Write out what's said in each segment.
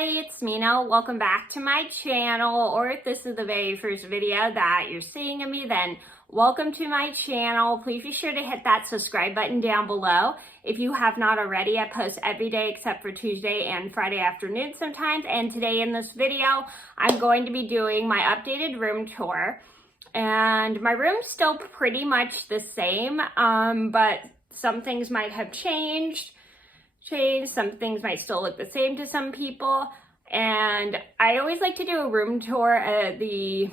everybody, it's Mena. Welcome back to my channel, or if this is the very first video that you're seeing of me, then welcome to my channel. Please be sure to hit that subscribe button down below. If you have not already, I post every day except for Tuesday and Friday afternoon sometimes, and today in this video, I'm going to be doing my updated room tour. And my room's still pretty much the same, but some things might have changed. Some things might still look the same to some people, and I always like to do a room tour at the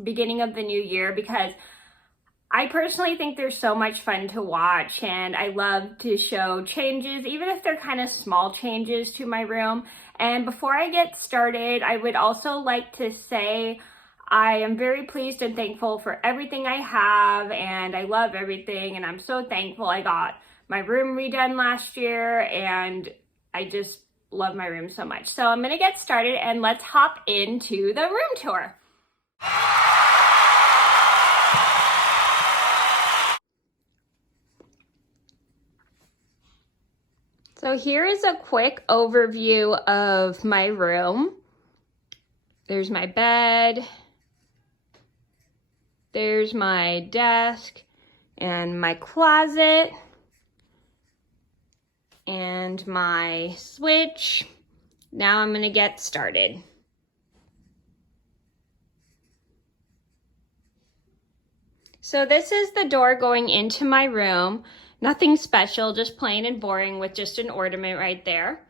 beginning of the new year because I personally think they're so much fun to watch, and I love to show changes, even if they're kind of small changes to my room. And before I get started, I would also like to say I am very pleased and thankful for everything I have, and I love everything, and I'm so thankful I got my room redone last year, and I just love my room so much. So I'm gonna get started and let's hop into the room tour. So here is a quick overview of my room. There's my bed, there's my desk and my closet, and my switch. Now I'm gonna get started. So this is the door going into my room. Nothing special, just plain and boring with just an ornament right there.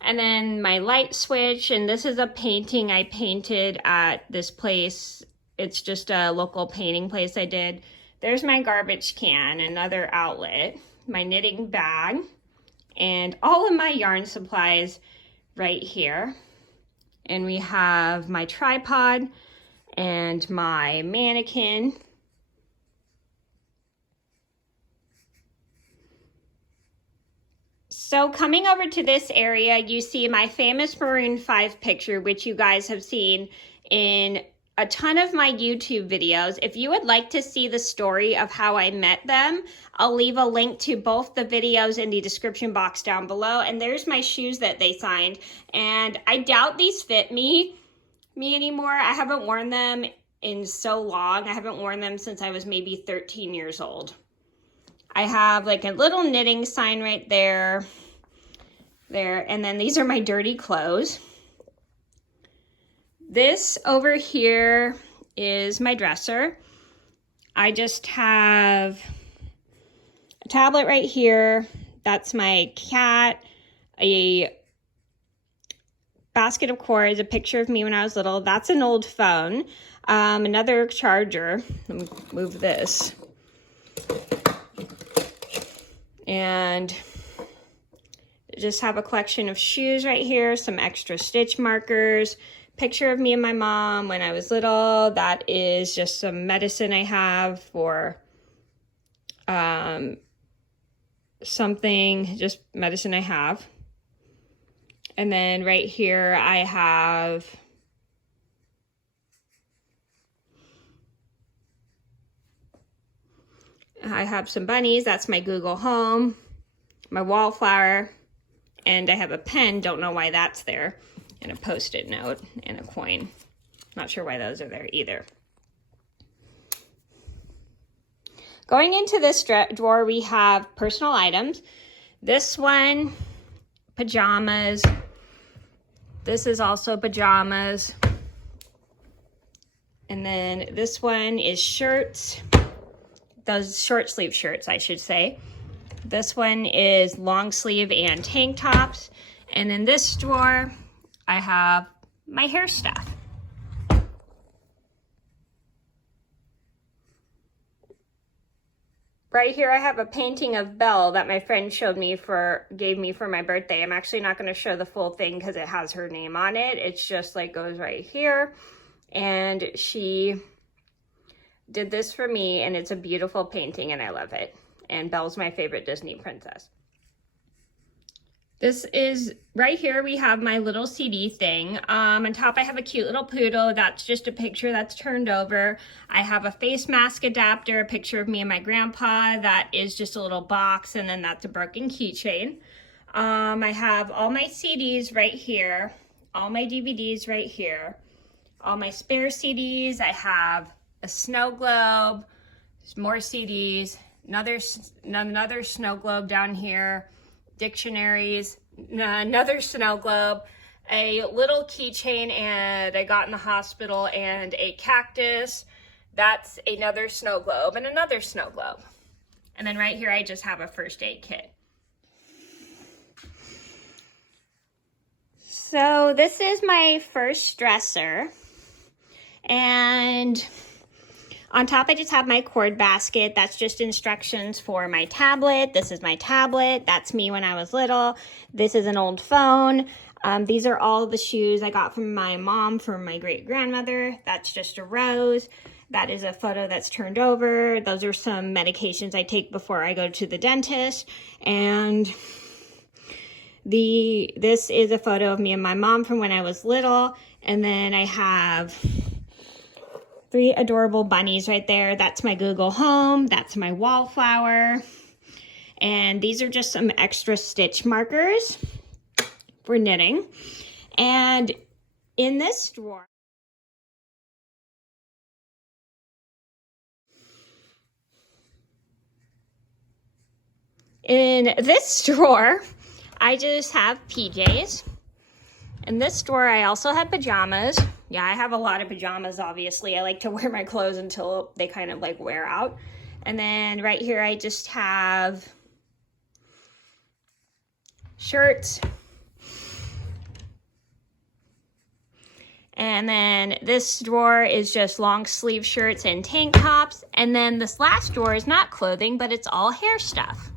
And then my light switch, and this is a painting I painted at this place. It's just a local painting place I did. There's my garbage can, another outlet, my knitting bag, and all of my yarn supplies right here. And we have my tripod and my mannequin. So coming over to this area, you see my famous Maroon 5 picture, which you guys have seen in a ton of my YouTube videos. If you would like to see the story of how I met them, I'll leave a link to both the videos in the description box down below. And there's my shoes that they signed. And I doubt these fit me anymore. I haven't worn them in so long. I haven't worn them since I was maybe 13 years old. I have like a little knitting sign right there. And then these are my dirty clothes. This over here is my dresser. I just have a tablet right here. That's my cat, a basket of cords, a picture of me when I was little. That's an old phone. Another charger. Let me move this. And just have a collection of shoes right here, some extra stitch markers, picture of me and my mom when I was little. That is just some medicine I have for something, just medicine I have. And then right here I have some bunnies. That's my Google Home, my wallflower, and I have a pen. Don't know why that's there. And a post-it note and a coin. Not sure why those are there either. Going into this drawer, we have personal items. This one, pajamas. This is also pajamas. And then this one is shirts. Those short sleeve shirts, I should say. This one is long sleeve and tank tops. And in this drawer, I have my hair stuff. Right here I have a painting of Belle that my friend gave me for my birthday. I'm actually not going to show the full thing because it has her name on it. It's just like goes right here. And she did this for me, and it's a beautiful painting and I love it. And Belle's my favorite Disney princess. This is, right here we have my little CD thing. On top I have a cute little poodle. That's just a picture that's turned over. I have a face mask adapter, a picture of me and my grandpa. That is just a little box, and then that's a broken keychain. I have all my CDs right here. all my DVDs right here, all my spare CDs. I have a snow globe, more CDs, another snow globe down here, dictionaries, another snow globe, a little keychain and I got in the hospital, and a cactus. That's another snow globe and another snow globe. And then right here, I just have a first aid kit. So this is my first dresser. And on top, I just have my cord basket. That's just instructions for my tablet. This is my tablet. That's me when I was little. This is an old phone. These are all the shoes I got from my mom, from my great-grandmother. That's just a rose. That is a photo that's turned over. Those are some medications I take before I go to the dentist. And this is a photo of me and my mom from when I was little. And then I have 3 adorable bunnies right there. That's my Google Home. That's my wallflower. And these are just some extra stitch markers for knitting. And in this drawer, I just have PJs. In this drawer, I also have pajamas. Yeah, I have a lot of pajamas, obviously. I like to wear my clothes until they kind of like wear out. And then right here, I just have shirts. And then this drawer is just long sleeve shirts and tank tops. And then this last drawer is not clothing, but it's all hair stuff.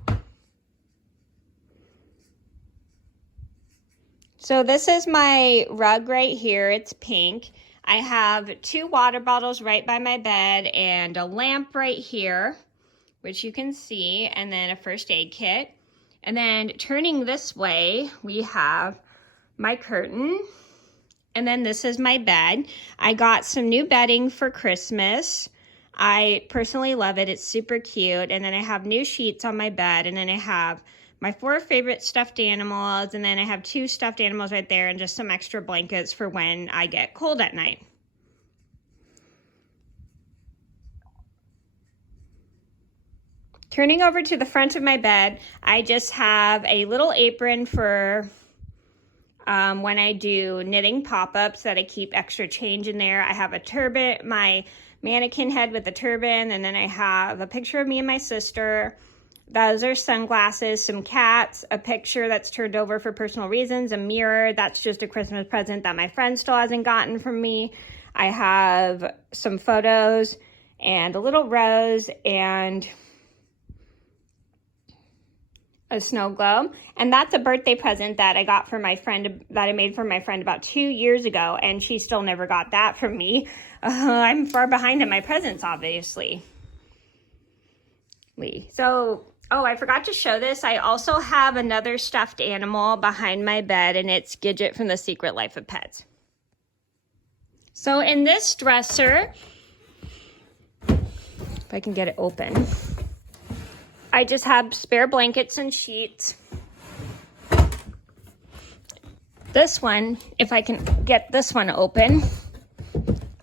So this is my rug right here. It's pink. I have 2 water bottles right by my bed and a lamp right here, which you can see, and then a first aid kit. And then turning this way, we have my curtain. And then this is my bed. I got some new bedding for Christmas. I personally love it. It's super cute. And then I have new sheets on my bed. And then I have my 4 favorite stuffed animals. And then I have 2 stuffed animals right there and just some extra blankets for when I get cold at night. Turning over to the front of my bed, I just have a little apron for when I do knitting pop-ups that I keep extra change in there. I have a turban, my mannequin head with a turban, and then I have a picture of me and my sister. Those are sunglasses, some cats, a picture that's turned over for personal reasons, a mirror, that's just a Christmas present that my friend still hasn't gotten from me. I have some photos and a little rose and a snow globe, and that's a birthday present that I got for my friend, that I made for my friend about 2 years ago, and she still never got that from me. I'm far behind in my presents, obviously. So, oh, I forgot to show this. I also have another stuffed animal behind my bed, and it's Gidget from The Secret Life of Pets. So in this dresser, if I can get it open, I just have spare blankets and sheets. This one, if I can get this one open,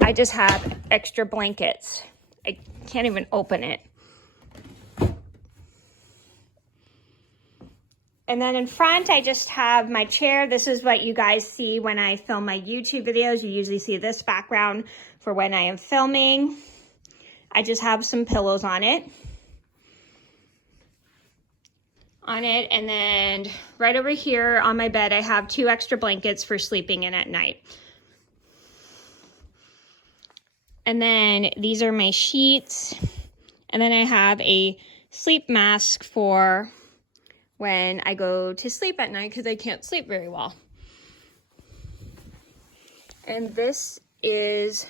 I just have extra blankets. I can't even open it. And then in front, I just have my chair. This is what you guys see when I film my YouTube videos. You usually see this background for when I am filming. I just have some pillows on it. And then right over here on my bed, I have 2 extra blankets for sleeping in at night. And then these are my sheets. And then I have a sleep mask for when I go to sleep at night because I can't sleep very well. And this is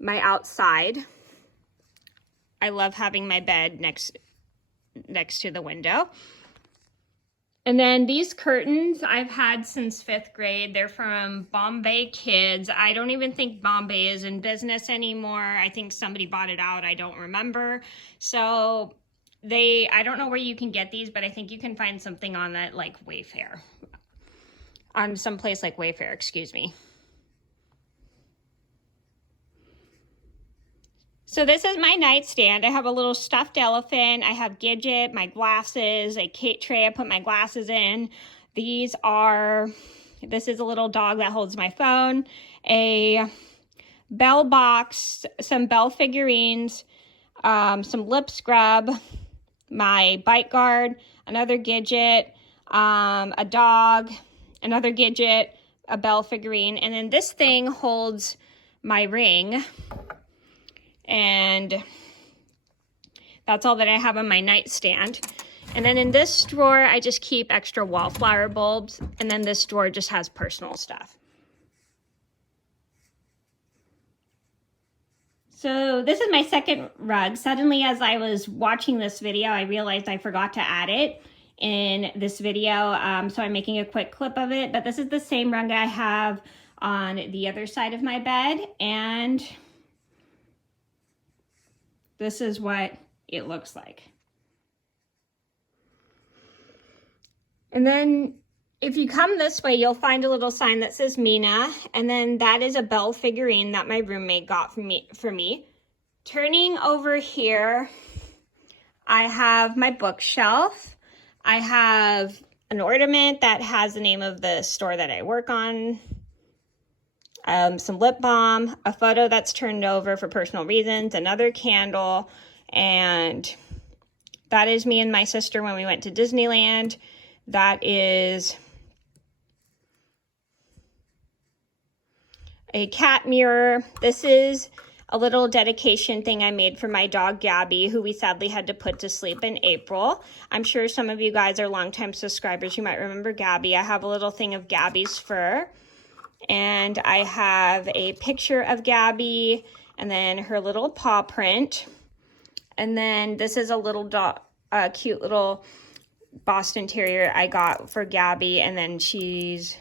my outside. I love having my bed next to the window. And then these curtains I've had since 5th grade. They're from Bombay Kids. I don't even think Bombay is in business anymore. I think somebody bought it out. I don't remember. So I don't know where you can get these, but I think you can find something on that like Wayfair. on some place like Wayfair, excuse me. So this is my nightstand. I have a little stuffed elephant. I have Gidget, my glasses, a Kate tray I put my glasses in. This is a little dog that holds my phone, a Bell box, some Bell figurines, some lip scrub, my bite guard, another Gidget, a dog, another Gidget, a Bell figurine, and then this thing holds my ring. And that's all that I have on my nightstand. And then in this drawer, I just keep extra wallflower bulbs. And then this drawer just has personal stuff. So this is my second rug. Suddenly, as I was watching this video, I realized I forgot to add it in this video. So I'm making a quick clip of it. But this is the same rug I have on the other side of my bed. And this is what it looks like. And then if you come this way, you'll find a little sign that says Mena, and then that is a Bell figurine that my roommate got for me. Turning over here, I have my bookshelf. I have an ornament that has the name of the store that I work on. Some lip balm, a photo that's turned over for personal reasons, another candle, and that is me and my sister when we went to Disneyland. That is a cat mirror. This is a little dedication thing I made for my dog Gabby, who we sadly had to put to sleep in April. I'm sure some of you guys are longtime subscribers. You might remember Gabby. I have a little thing of Gabby's fur. And I have a picture of Gabby and then her little paw print. And then this is a little cute little Boston Terrier I got for Gabby. And then she's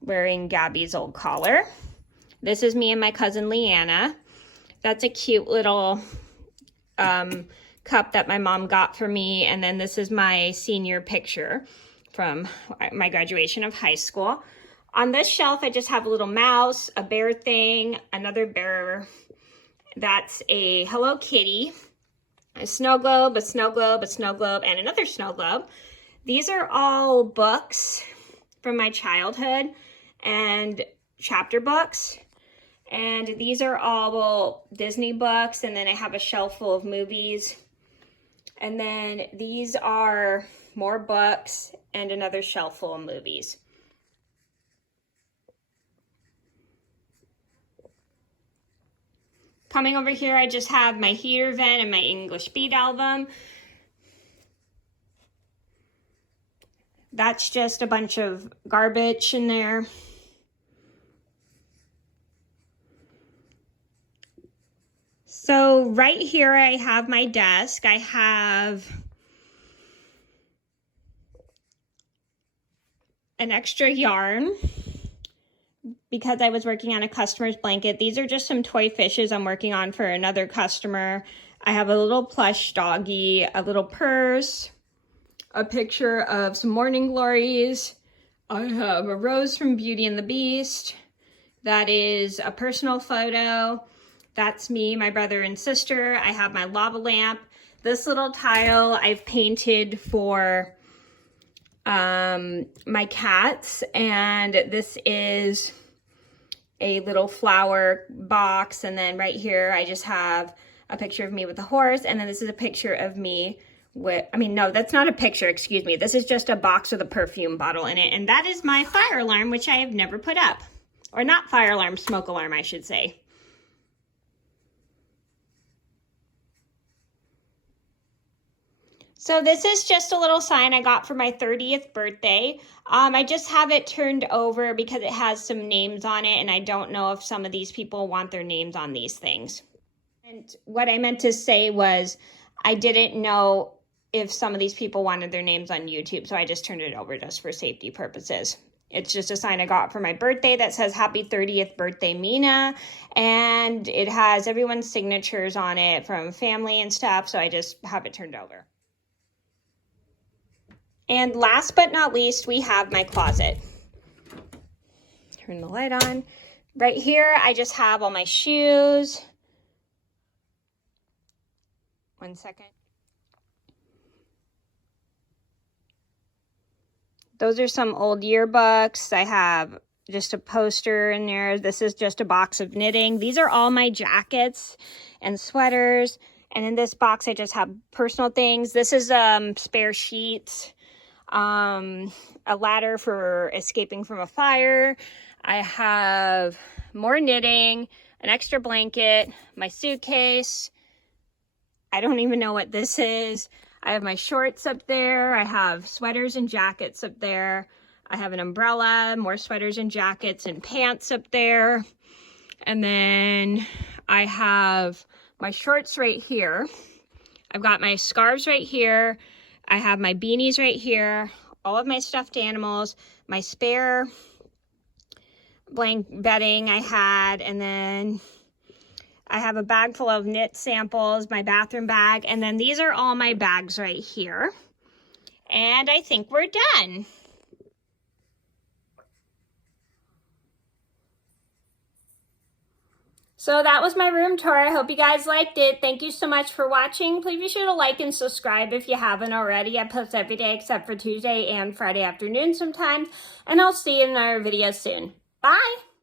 wearing Gabby's old collar. This is me and my cousin Leanna. That's a cute little cup that my mom got for me. And then this is my senior picture from my graduation of high school. On this shelf, I just have a little mouse, a bear thing, another bear. That's a Hello Kitty, a snow globe, a snow globe, a snow globe, and another snow globe. These are all books from my childhood and chapter books. And these are all Disney books. And then I have a shelf full of movies. And then these are more books and another shelf full of movies. Coming over here, I just have my heater vent and my English beat album. That's just a bunch of garbage in there. So right here, I have my desk. I have an extra yarn because I was working on a customer's blanket. These are just some toy fishes I'm working on for another customer. I have a little plush doggy, a little purse, a picture of some morning glories. I have a rose from Beauty and the Beast. That is a personal photo. That's me, my brother and sister. I have my lava lamp. This little tile I've painted for my cats, and this is a little flower box. And then right here I just have a picture of me with the horse, and then this is a picture of me with, no, that's not a picture, excuse me. This is just a box with a perfume bottle in it, and that is my fire alarm, which I have never put up. Or not fire alarm, smoke alarm, I should say. So this is just a little sign I got for my 30th birthday. I just have it turned over because it has some names on it, and I don't know if some of these people want their names on these things. And what I meant to say was I didn't know if some of these people wanted their names on YouTube, so I just turned it over just for safety purposes. It's just a sign I got for my birthday that says Happy 30th Birthday, Mena, and it has everyone's signatures on it from family and stuff, so I just have it turned over. And last but not least, we have my closet. turn the light on. Right here, I just have all my shoes. One second. Those are some old yearbooks. I have just a poster in there. This is just a box of knitting. These are all my jackets and sweaters. And in this box, I just have personal things. This is spare sheets, a ladder for escaping from a fire. I have more knitting, an extra blanket, my suitcase. I don't even know what this is. I have my shorts up there. I have sweaters and jackets up there. I have an umbrella, more sweaters and jackets and pants up there. And then I have my shorts right here. I've got my scarves right here. I have my beanies right here. All of my stuffed animals, my spare blanket bedding I had, and then I have a bag full of knit samples, my bathroom bag, and then these are all my bags right here. And I think we're done. So that was my room tour. I hope you guys liked it. Thank you so much for watching. Please be sure to like and subscribe if you haven't already. I post every day except for Tuesday and Friday afternoon sometimes. And I'll see you in another video soon. Bye!